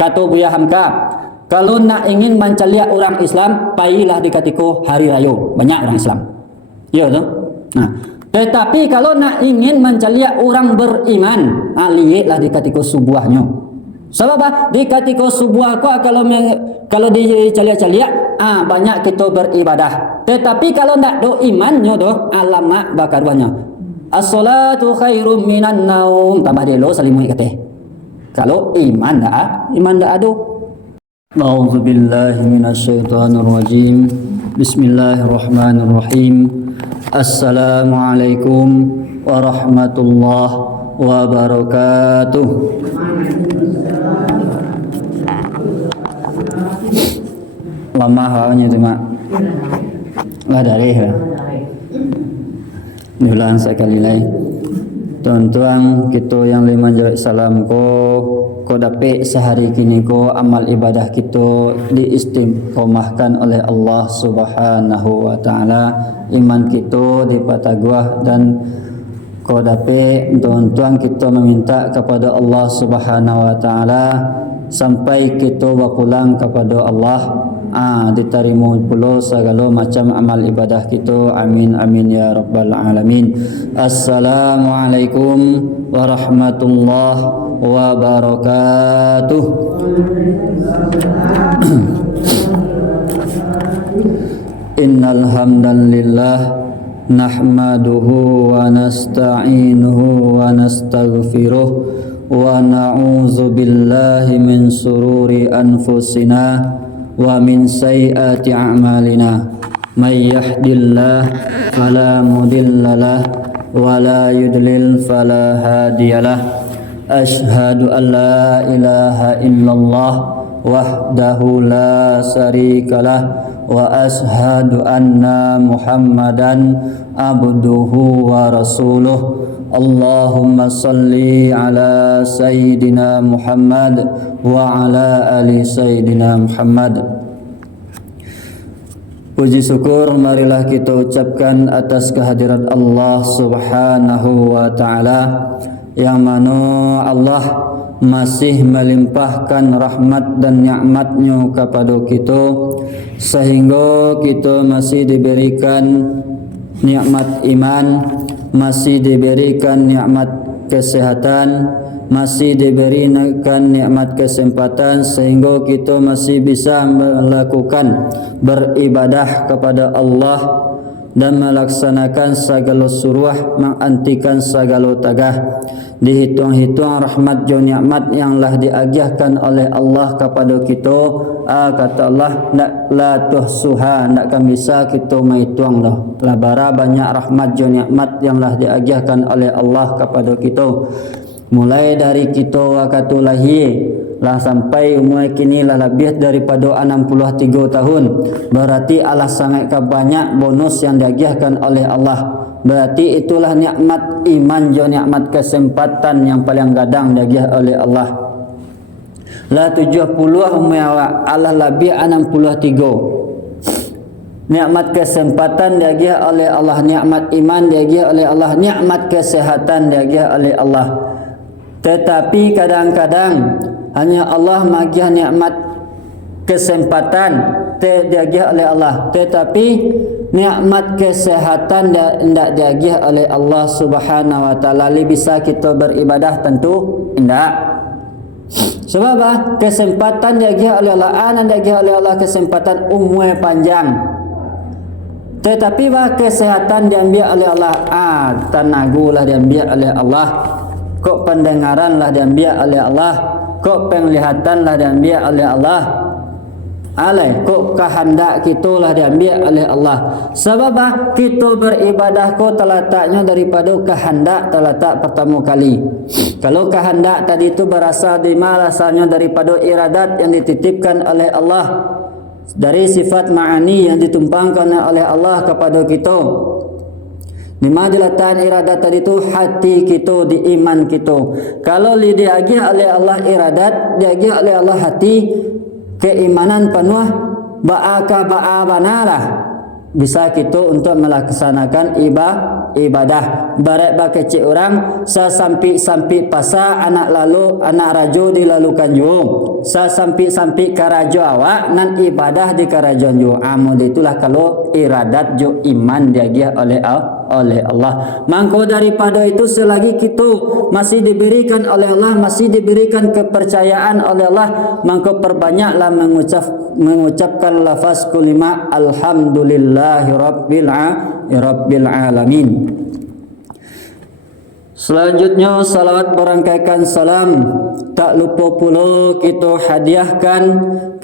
Kata Buya Hamka, kalau nak ingin mencaliak orang Islam, pailah di katiko hari raya. Banyak orang Islam. Ya tu. Nah, tetapi kalau nak ingin mencaliak orang beriman, lihatlah di katiko subuhnya. Sebab apa? Di katiko subuh ko kalau dicaliak-caliak, banyak kita beribadah. Tetapi kalau nak do imannya tu, alamak bakaruannya. As-salatu khairum minan naum. Tambah dia lo saling kata. Kalau iman dah ada. A'udzu billahi minasyaitonir rajim. Bismillahirrahmanirrahim. Assalamualaikum warahmatullahi wabarakatuh. Lama hanya tu mak. Lah dari lah. Diulang sekali lagi. Tuan-tuan kita yang lima jawab salam ko dapet sehari kini ko amal ibadah kita diistiqomahkan oleh Allah Subhanahu wa taala, iman kita dipataguah dan ko dapet tuan-tuan kita meminta kepada Allah Subhanahu wa taala sampai kita berpulang kepada Allah, diterima pula segala macam amal ibadah kita. Amin amin ya rabbal alamin. Assalamualaikum warahmatullahi wabarakatuh. Innal hamdalillah nahmaduhu wa nasta'inuhu wa nastaghfiruh wa na'udzu billahi min sururi anfusina wa min sayyiati a'malina. May yahdillahu fala mudhillalah wa la yudlil fala hadiyalah. Asyhadu an la ilaha illallah wahdahu la syarikalah wa asyhadu anna Muhammadan abduhu wa rasuluh. Allahumma salli ala Sayyidina Muhammad wa ala ali Sayyidina Muhammad. Puji syukur marilah kita ucapkan atas kehadirat Allah Subhanahu wa ta'ala, yang mana Allah masih melimpahkan rahmat dan nikmat-Nya kepada kita sehingga kita masih diberikan nikmat iman, masih diberikan nikmat kesehatan, masih diberikan nikmat kesempatan sehingga kita masih bisa melakukan beribadah kepada Allah dan melaksanakan segala suruh, mengantikan segala tagah. Dihitung-hitung rahmat dan nikmat yang telah diagiahkan oleh Allah kepada kita, kata Allah, la tuhsuha, takkan bisa kita menghitung dah. Labara banyak rahmat dan nikmat yang telah diagiahkan oleh Allah kepada kita. Mulai dari kita waktu lahir lah sampai umur kini lah lebih daripada 63 tahun. Berarti Allah sangat banyak bonus yang diagiahkan oleh Allah. Berarti itulah nikmat iman dan nikmat kesempatan yang paling gadang diagiah oleh Allah. La 70 umur awak, Allah lebih 63. Nikmat kesempatan diagiah oleh Allah, nikmat iman diagiah oleh Allah, nikmat kesehatan diagiah oleh Allah. Tetapi kadang-kadang hanya Allah magiah nikmat kesempatan diagiah oleh Allah, tetapi nikmat kesehatan tidak diagiah oleh Allah Subhanahu wa taala. Bisa kita beribadah? Tentu tidak. Sebab apa? Kesempatan diagiah oleh Allah, diagiah oleh Allah kesempatan umur panjang. Tetapi kesehatan diambil oleh Allah, tenaga diambil oleh Allah. Kok pendengaran diambil oleh Allah, kok penglihatan diambil oleh Allah. Kok kehendak kita diambil oleh Allah. Sebab kita beribadah ko terletaknya daripada kehendak terletak pertama kali. Kalau kehendak tadi itu berasal di mana? Asalnya daripada iradat yang dititipkan oleh Allah, dari sifat ma'ani yang ditumpangkan oleh Allah kepada kita. Di mana letak iradat tadi itu? Hati kita, di iman kita. Kalau diagiah oleh Allah iradat, diagiah oleh Allah hati, keimanan penuh, ba'abanalah bisa kita untuk melaksanakan ibadah. Barat kecil orang sesampi-sampi pasar anak rajo dilalukan jom. sasampi-sampi karajo awak nan ibadah di karajon jo. Amud itulah kalau iradat jo iman dia oleh Allah. Mangko daripada itu selagi kita masih diberikan oleh Allah, masih diberikan kepercayaan oleh Allah, mangko perbanyaklah mengucapkan lafaz kulima alhamdulillahi rabbil alamin. Selanjutnya salawat berangkaikan salam tak lupa pula kita hadiahkan,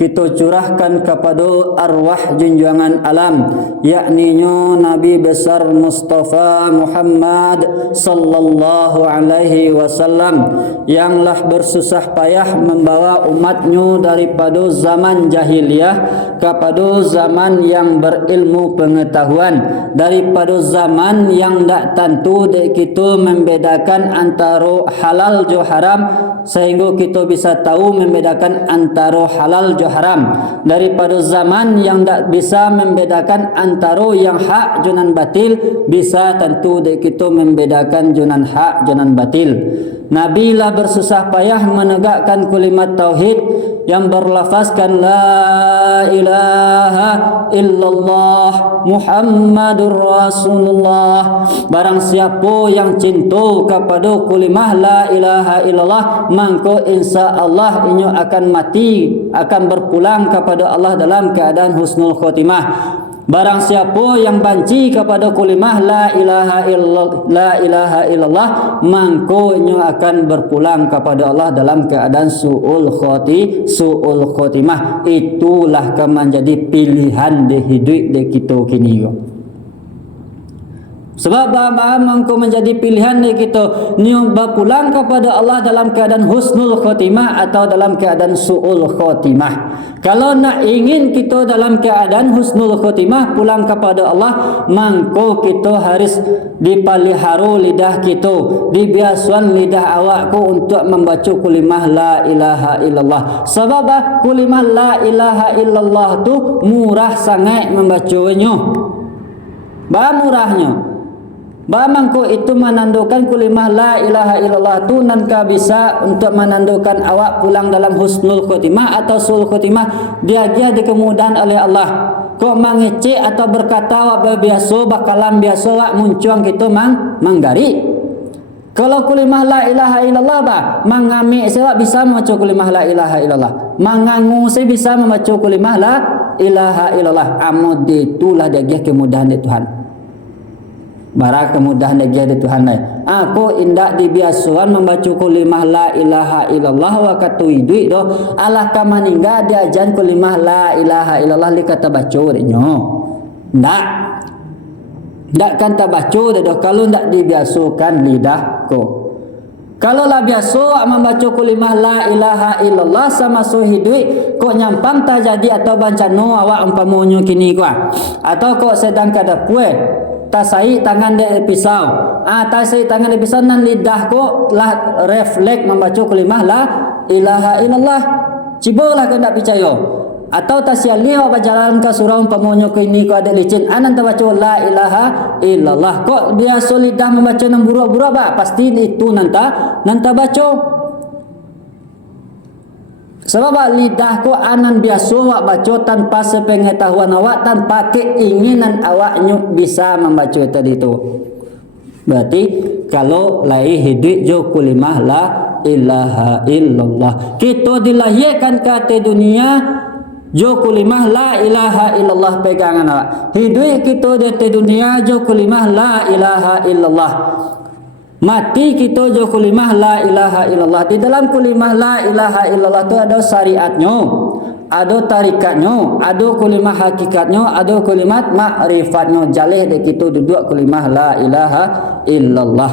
kita curahkan kepada arwah junjungan alam, yakninya Nabi besar Mustafa Muhammad sallallahu alaihi wasallam yanglah bersusah payah membawa umatnya daripada zaman jahiliyah kepada zaman yang berilmu pengetahuan, daripada zaman yang tak tentu kita membedakan antara halal jo haram sehingga kita bisa tahu membedakan antara halal jo haram, daripada zaman yang tak bisa membedakan antara yang hak junan batil bisa tentu kita membedakan junan hak junan batil. Nabi lah bersusah payah menegakkan kalimat tauhid yang berlafazkan la ilaha illallah Muhammadur Rasulullah. Barang siapa yang cinta kepada kalimah la ilaha illallah, maka insya Allah inyo akan mati, akan berpulang kepada Allah dalam keadaan husnul khotimah. Barang siapa yang benci kepada kalimah la ilaha illallah, maka inyo akan berpulang kepada Allah dalam keadaan su'ul khotimah. Itulah yang menjadi pilihan di hidup di kita kini. Sebab mangko menjadi pilihan ni kita ni berpulang kepada Allah dalam keadaan husnul khotimah atau dalam keadaan su'ul khotimah. Kalau nak ingin kita dalam keadaan husnul khotimah pulang kepada Allah, mangko kita harus dipelihara lidah kita, dibiasuan lidah awakku untuk membaca kalimah la ilaha illallah. Sebab kalimah la ilaha illallah tu murah sangat membacanya. Murahnya. Bamangko itu menandakan kalimah la ilaha illallah tu nanka bisa untuk menandakan awak pulang dalam husnul khotimah atau sul khotimah. Dia di kemudahan oleh Allah. Kok mengecek atau berkata awak biasa bakalan biasa awak muncuang kita manggari. Kalau kalimah la ilaha illallah mangami saya bisa membaca kalimah la ilaha illallah. Mangangu saya bisa membaca kalimah la ilaha illallah. Amud itulah dia kemudahan dari Tuhan. Barak kemudahan dia dari Tuhan. Aku indak dibiasuan membaca kalimah la ilaha illallah wa katuidui do Allah ka maningga diajan kalimah la ilaha illallah li kata baca denyo. Ndak kan tak baca do kalau ndak dibiasukan lidahku. Kalau lah biasa membaca kalimah la ilaha illallah sama suhidui kok nyampang tak jadi atau bancano awak umpamonyo kini kuah atau kok sedang kada puas tasai tangan dari pisau. Tasai tangan dari pisau nan lidah ko lah refleks membaca kalimah la ilaha illallah. Cibolah kau tak percaya. Atau tasyali awak berjalan ke surau pamonyo ke ini ko ada licin. Anan tak baca la ilaha illallah. Kok biasa lidah membaca nan buruk-buruk pasti itu nanta baca. Sebab lidahku anan biasa awak baca tanpa sepengetahuan awak, tanpa keinginan awaknya bisa membaca tadi itu. Berarti kalau lai hidup jo kalimah la ilaha illallah. Kita dilahirkan ke dunia jo kalimah la ilaha illallah pegangan awak. Hidup kita di dunia jo kalimah la ilaha illallah. Mati kita jo kalimah la ilaha illallah. Di dalam kalimah la ilaha illallah tu ada syariatnya, ada tarikatnya, ada kalimah hakikatnya, ada kalimat ma'rifatnya. Jalih de kita duduk kalimah la ilaha illallah.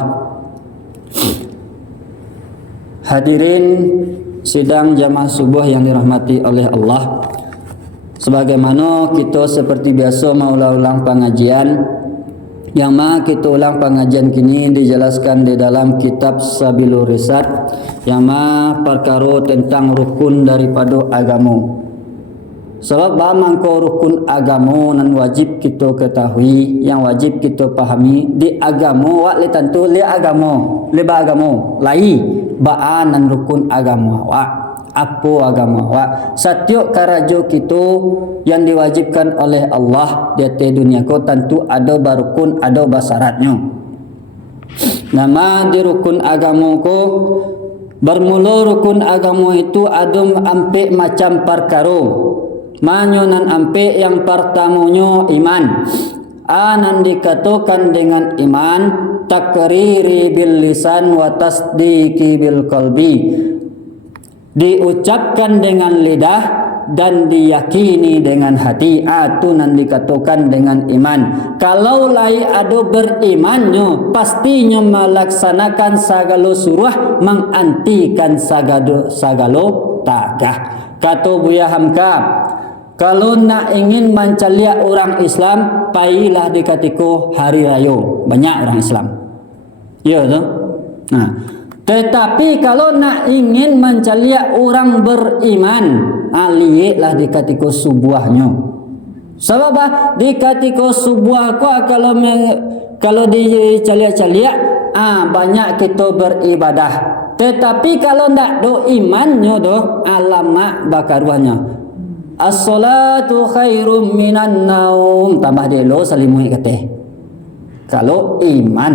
Hadirin sidang jamaah subuh yang dirahmati oleh Allah. Sebagaimana kita seperti biasa mau ulang pengajian, yang mana kita ulang pengajian kini dijelaskan di dalam kitab Sabilur Risad, yang mana perkara tentang rukun daripada agama. Sebab mangko rukun agama nan wajib kita ketahui, yang wajib kita pahami di agama wak le tentu le agama lai baan nan rukun agama wak. apa agama awak. Setiap karajo kita yang diwajibkan oleh Allah di atas dunia ko tentu ada barukun, ada basyaratnya. Nama di rukun agama ko, bermula rukun agama itu ada ampe macam perkara. Manyonan ampe yang pertamanya iman. Anan dikatakan dengan iman, takriri bil lisan wa tasdiki bil qalbi, diucapkan dengan lidah dan diyakini dengan hati. Itu nan dikatakan dengan iman. Kalau lai ado berimannya, pastinya melaksanakan sagala suruh, mengantikan sagala tagah. Kata Buya Hamka, kalau nak ingin mencalia orang Islam, pailah di katiko hari raya. Banyak orang Islam. Ya tu. Nah, tetapi kalau nak ingin mencalia orang beriman, aliyeklah di katiko subuhnya. Sebab di katiko subuh ko kalau dicalia-calia, banyak kita beribadah. Tetapi kalau ndak do imannya do, alamak bakaruannya. As-salatu khairum minan naum. Tambah delo salimui kata. Kalau iman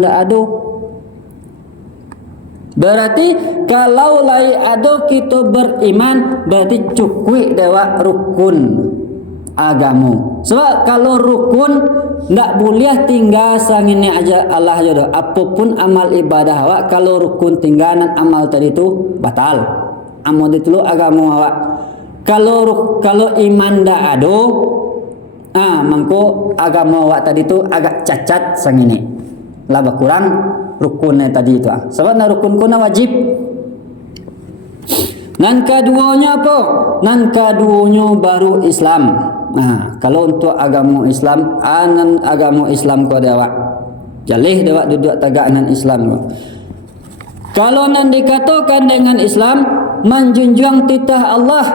dak ada. Berarti kalau lai ada kita beriman, berarti cukup dewa rukun agama. Sebab kalau rukun ndak boleh tinggal sangini aja Allah jodoh. Apapun amal ibadah awak, kalau rukun tinggalan amal tadi itu batal. Amal itu agama awak. Kalau iman ndak ada, mangko agama awak tadi itu agak cacat sangini. Lah kurang rukunnya tadi itu. Sebab na rukun kuna wajib. Nan keduanya apa? Nan keduanya baru Islam. Nah, kalau untuk agama Islam, anan agama Islam ko dewa. Jalih dewa duduk tagak nan Islam. Kalau nan dikatakan dengan Islam, menjunjung titah Allah,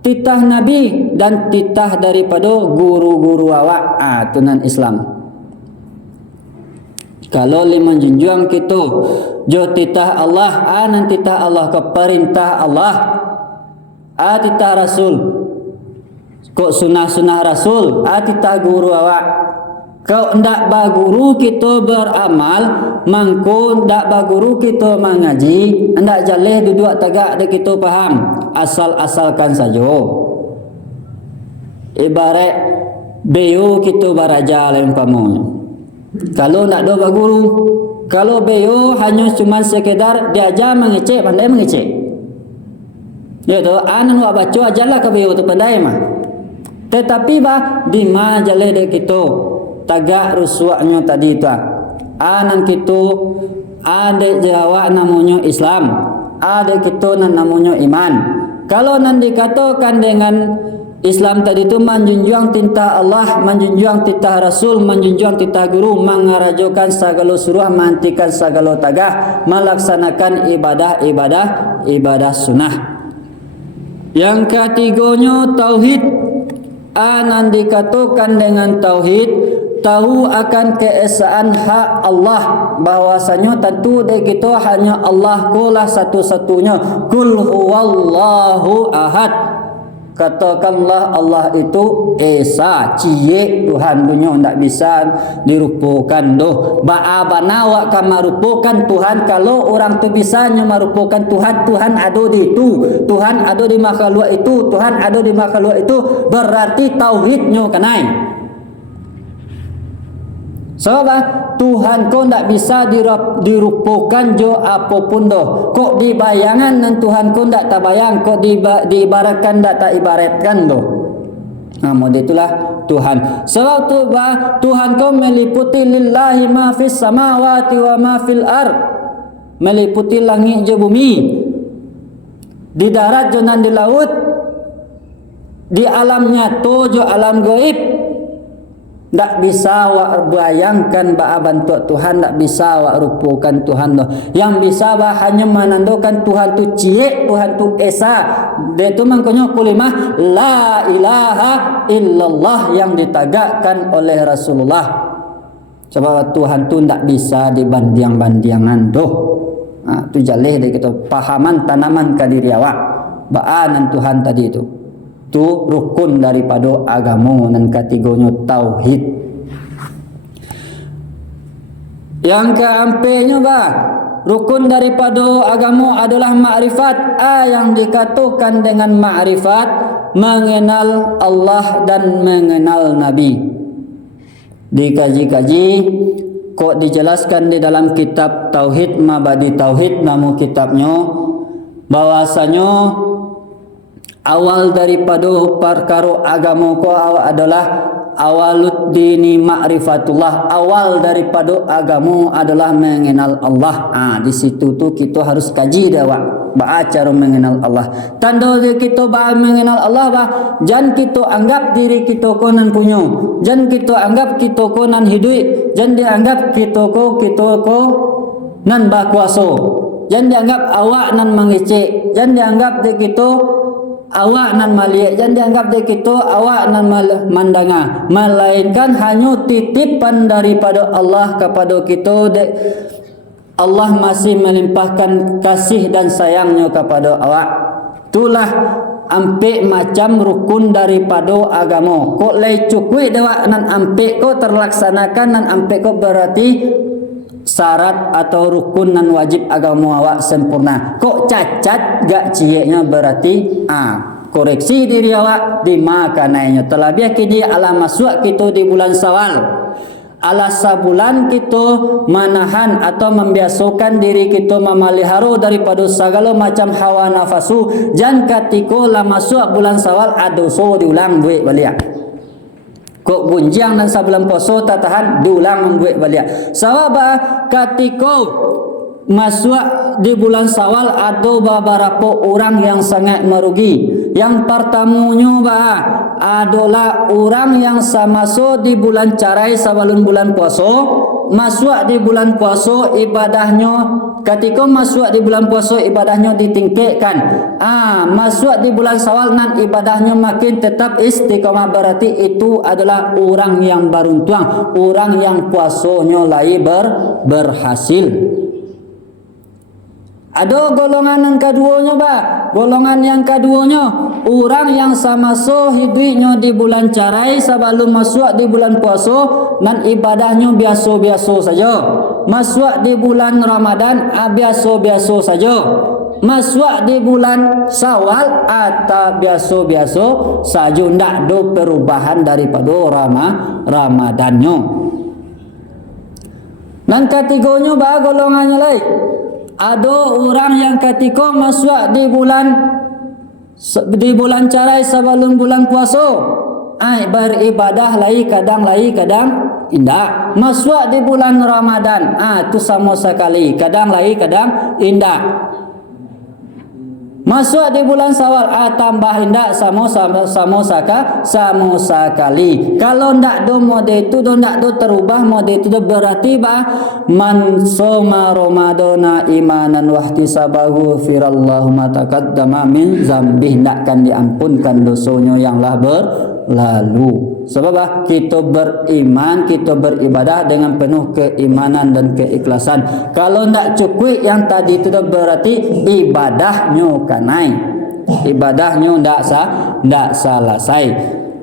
titah Nabi dan titah daripada guru-guru awak, itu nan Islam. Kalau lima junjung kita jo titah Allah, nan titah Allah ke perintah Allah, titah Rasul kok sunah-sunah Rasul, titah guru awak. Kau ndak baguru kita beramal, mangko ndak baguru kita mengaji, ndak jaleh duduk tagak dak kita faham, asal-asalkan saja. Ibarat beo kita baraja lain pamonya. Kalau ndak ada baguru, kalau beo hanya cuma sekedar diajar mengecek, pandai mengecek. Ya tu, anan wa baca ajalah ke beo tu pandai mah. Tetapi di ma jaleh dak kita tagak rusuaknya tadi itu. Anan kita ada jawab namanya Islam, ada kita namanya iman. Kalau nan dikatakan dengan Islam tadi itu menjunjung titah Allah, menjunjung titah Rasul, menjunjung titah guru, mengarajokan segala suruh, menghentikan segala tagah, melaksanakan ibadah sunnah. Yang ketiganya tauhid. Anan dikatakan dengan tauhid, tahu akan keesaan hak Allah, bahwasanya tentu dari kita hanya Allah kulah satu-satunya. Kul huwallahu ahad. Katakanlah Allah itu esa, cie Tuhan dunia tidak bisa dirupakan doh. Ba'abana wa kama rupakan Tuhan. Kalau orang tu bisa merupakan Tuhan, Tuhan ada di itu, Tuhan ada di makhluk itu, Tuhan ada di makhluk itu, berarti tauhidnya kanai. Sebab Tuhan kau tidak bisa dirupakan jo apapun doh. Kok di bayangan dan Tuhan kau tidak terbayang, kok diibaratkan tidak tak ibaratkan doh. Model itulah Tuhan. Sebab tu Tuhan kau meliputi lillahi ma fis samawati wa ma fil ard. Meliputi langit je bumi. Di darat jo nan di laut. Di alam nyata jo alam gaib. Tak bisa wak bayangkan ba'a bantu Tuhan, tak bisa wak rupakan Tuhan doh. Yang bisa hanya menandakan Tuhan tu cie, Tuhan tu esa. Dia tu mangkonya kulimah la ilaha illallah yang ditagakkan oleh Rasulullah. Sebab Tuhan tu tak bisa dibanding-bandingan doh. Tu jalih dari kita pahaman tanaman ka diri awak baanan Tuhan tadi itu. Tu rukun daripada agama dan katigonya tauhid. Yang keempatnya rukun daripada agama adalah ma'rifat. Yang dikatakan dengan ma'rifat mengenal Allah dan mengenal Nabi. Dikaji-kaji kok dijelaskan di dalam kitab Tauhid Mabadi Tauhid nama kitabnya bahwasanya awal daripada perkara agama ko adalah awalud dini ma'rifatullah. Awal daripada agama adalah mengenal Allah. Di situ tu kita harus kaji dah cara mengenal Allah. Tanda kita mengenal Allah jangan kita anggap diri kita konan punya, jangan kita anggap kita konan hidup, jangan dianggap kita ko nan bakuaso, jangan dianggap awak nan mengecek, jangan dianggap kita awak nan maliak, jangan dianggap kita awak nan mandanga, melainkan hanya titipan daripada Allah kepada kita. Allah masih melimpahkan kasih dan sayangnya kepada awak. Itulah ampek macam rukun daripada agama. Kok lay cukui dewa nan ampek ko terlaksanakan, nan ampek ko berarti syarat atau rukun nan wajib agama awak sempurna. Kok cacat gak cieknya berarti koreksi diri awak di makanannya. Terlebih dia ala masuk kita di bulan Syawal. Ala sabulan kita manahan atau membiasakan diri kita memelihara daripada segala macam hawa nafsu. Jangan ketika lah masuk bulan Syawal adoso diulang buat balik. Kok gunjang dan sabulan puasa tak tahan diulang buat balik. Sebab ketika masuk di bulan Syawal ada beberapa orang yang sangat merugi. Yang pertamanya adalah orang yang masuk di bulan carai sebelum bulan puasa. Masuk di bulan puasa ibadahnya, ketika masuk di bulan puasa ibadahnya ditingkatkan. Masuk di bulan Syawal nan ibadahnya makin tetap istiqamah, berarti itu adalah orang yang beruntung, orang yang puasanya lai berhasil. Ada golongan yang keduanya golongan yang keduanya orang yang sama hidupnya di bulan carai sebelum masuk di bulan puasa dan ibadahnya biasa-biasa saja. Masuk di bulan Ramadan biasa-biasa saja. Masuk di bulan Syawal atau biasa-biasa saja, tidak ada perubahan daripada Ramadannya. Dan ketiganya golongannya lain. Ada orang yang ketika masuk di bulan carai sebelum bulan puasa beribadah kadang indah. Masuk di bulan Ramadan itu sama sekali kadang indah. Masuk di bulan Syawal tambah indah sama sekali. Kalau ndak do mode itu ndak do terubah mode itu berarti man soma ramadana imanan wa ihtisabahu firallahu ma taqaddama min zambih, ndak kan diampunkan dosanya yang lah berlalu. Sebab kita beriman, kita beribadah dengan penuh keimanan dan keikhlasan. Kalau ndak cukup yang tadi itu berarti ibadahnya kanai, ibadahnya ndak selesai.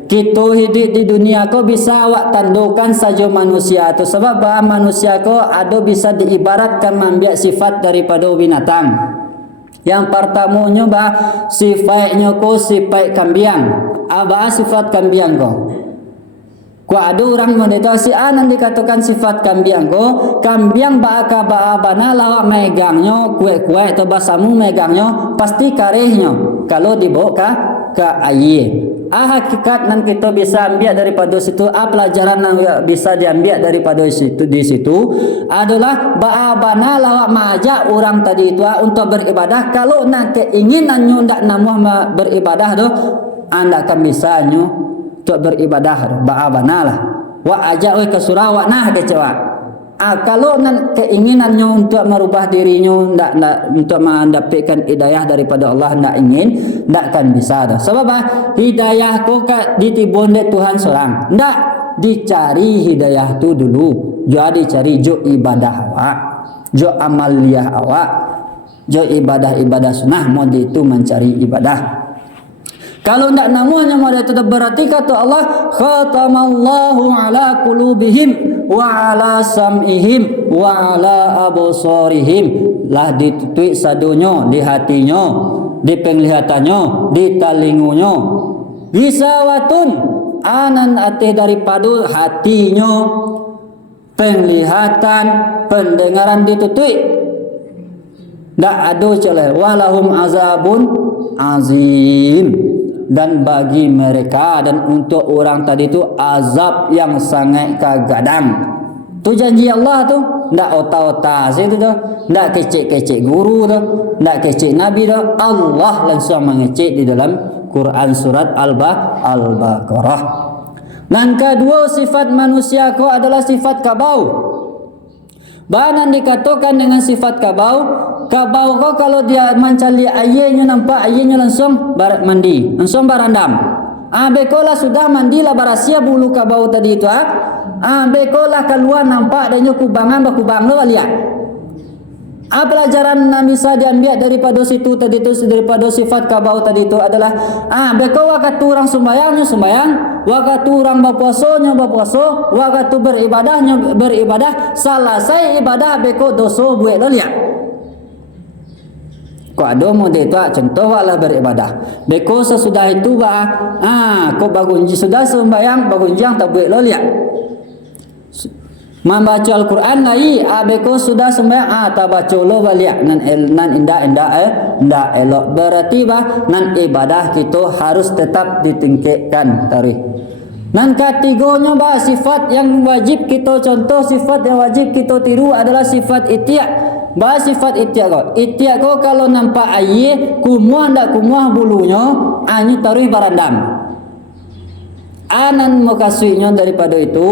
Kita hidup di dunia ko bisa awak tandukan saja manusia itu, sebab manusia ko ada bisa diibaratkan mengambil sifat daripada binatang. Yang pertamanya sifatnya ko sifat kambing. Sifat kambing ko. Ko ada orang meditasi nan dikatakan sifat kambing ko, kambing bana lawak megangnya kue-kue atau basamu megangnya pasti karehnya kalau dibawa ke air. Hakikat nan kita bisa ambil daripada situ, pelajaran yang bisa diambil daripada di situ adalah bana lawak majak orang tadi itu untuk beribadah. Kalau nak keinginannya ndak namuh beribadah tu, anda akan bisa untuk beribadah banalah wa ajak ke surau nah kecewa. Kalau keinginannya untuk merubah dirinya ndak untuk mendapatkan hidayah daripada Allah, ndak ingin, ndak akan bisa dah. Sebab hidayah kau ditibun dari Tuhan seorang, ndak dicari hidayah tu dulu, jadi cari jo ibadah awak, jo amaliyah awak. Jo ibadah-ibadah sunnah mod itu mencari ibadah. Kalau ndak namanya model itu berarti kata Allah khatamallahu ala qulubihim wa ala sam'ihim wa ala absarihim, lah ditutui sadonyo di hatinyo, di penglihatannya, di talingunyo. Gisawatun anan atih daripada hatinyo, penglihatan, pendengaran ditutui. Ndak ada celah walahum azabun azim, dan bagi mereka dan untuk orang tadi itu azab yang sangat kagadang. Tu janji Allah tu ndak ota-ota situ tu, ndak kecek-kecek guru tu, ndak kecek nabi tu. Allah langsung mengecek di dalam Quran surat Al-Baqarah. Dan kedua sifat manusia ko adalah sifat kabau. Bahan dikatakan dengan sifat kabau. Kabau kau kalau dia mencari airnya, nampak airnya langsung mandi, langsung barandam. Bekola sudah mandilah barasia bulu kabau tadi itu. Bekola keluar nampak adanya kubangan bakubang lo lihat. Pelajaran yang bisa diambil daripada situ tadi itu, daripada sifat kabau tadi itu adalah beko waktu orang sembayangnya sembayang, waktu orang berpuasanya berpuasa, waktu beribadahnya beribadah. Selesai ibadah beko dosa buat lo lihat. Kau ada model itu contoh lah beribadah. Beko sesudah itu kau bagunji sudah sembahyang bagunjang tak buat lo lihat. Membaca Al-Quran lagi beko sudah sembahyang tak baca lo balik nan indah elok. Berarti nan ibadah kita harus tetap ditingkatkan tarikh. Nan ketiganya sifat yang wajib kita contoh, sifat yang wajib kita tiru adalah sifat itiak. Sifat itiak ko kalau nampak air kumuah ndak kumuah bulunya anyu taruh barandam. Anan mukaswinya daripada itu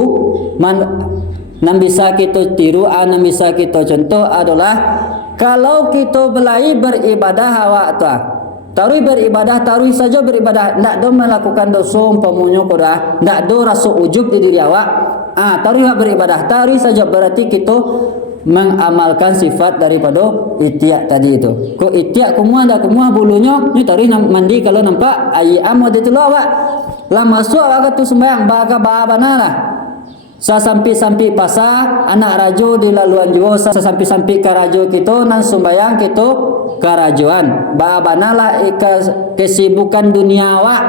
nan bisa kita tiru, nan bisa kita contoh adalah kalau kita belai beribadah awak tu taruh beribadah, taruh saja beribadah, ndak do melakukan dosa umpamanya kodah, ndak do rasa ujub di diri awak. Taruh beribadah, taruh saja berarti kita mengamalkan sifat daripada itiak tadi itu. Ko itiak kumuah dah kumuah bulunya ni taruh mandi kalau nampak air amod itu lo awak. Lah masuk awak tu sembahyang baka baabana lah. Sasampi-sampi pasar anak rajo di laluan jua, sasampi-sampi karajo kita nan sembahyang kita karajoan. Baabana lah kesibukan dunia awak.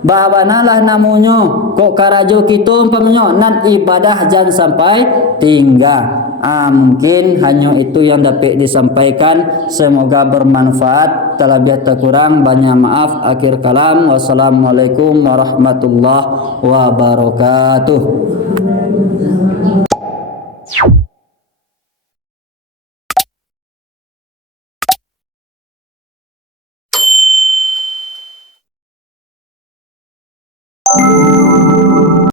Baabana lah namanya kok karajo kita umpamanya nan ibadah jangan sampai tinggal. Mungkin hanya itu yang dapat disampaikan. Semoga bermanfaat. Terlebih terkurang banyak maaf. Akhir kalam. Wassalamualaikum warahmatullahi wabarakatuh.